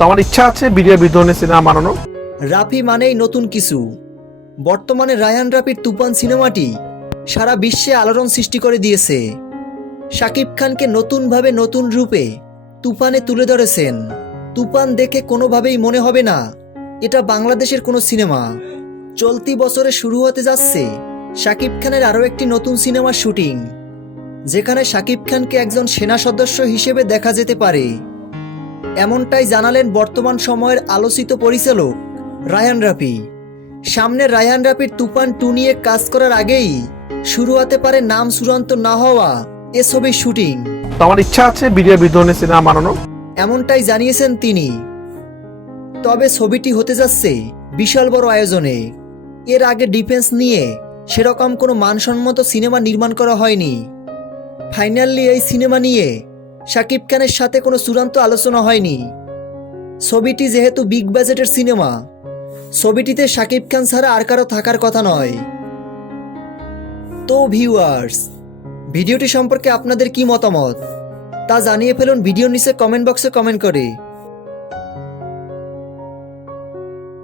তো আমার ইচ্ছা আছে বিডিআর বিদ্রোহী সিনেমা বানানো রাফি মানেই নতুন কিছু। বর্তমানে রায়ান রাফির তুফান সিনেমাটি সারা বিশ্বে আলোড়ন সৃষ্টি করে দিয়েছে। শাকিব খানকে নতুনভাবে নতুন রূপে তুফানে তুলে ধরেছেন। তুফান দেখে কোনোভাবেই মনে হবে না, এটা বাংলাদেশের কোনো সিনেমা। চলতি বছরে শুরু হতে যাচ্ছে শাকিব খানের আরও একটি নতুন সিনেমার শুটিং, যেখানে শাকিব খানকে একজন সেনা সদস্য হিসেবে দেখা যেতে পারে। এমনটাই জানালেন বর্তমান সময়ের আলোচিত পরিচালক রায়ান রাফি। সামনে রায়ান রাফির তুফান টু নিয়ে কাজ করার আগেই শুরু হতে পারে নাম চূড়ান্ত না হওয়া এ ছবির শুটিং। আমার ইচ্ছা আছে বিডিআর বিদ্রোহী সিনেমা বানানো এমনটাই জানিয়েছেন তিনি। তবে ছবিটি হতে যাচ্ছে বিশাল বড় আয়োজনে। এর আগে ডিফেন্স নিয়ে সেরকম কোনো মানসম্মত সিনেমা নির্মাণ করা হয়নি। ফাইনালি এই সিনেমা নিয়ে শাকিব খানের সাথে কোনো চূড়ান্ত আলোচনা হয়নি। ছবিটি যেহেতু বিগ বাজেটের সিনেমা, ছবিটিতে শাকিব খান ছাড়া আর কারও থাকার কথা নয়। তো ভিউয়ার্স, ভিডিওটি সম্পর্কে আপনাদের কি মতামত? তা জানিয়ে ফেলুন ভিডিও নিচে কমেন্ট বক্সে কমেন্ট করে।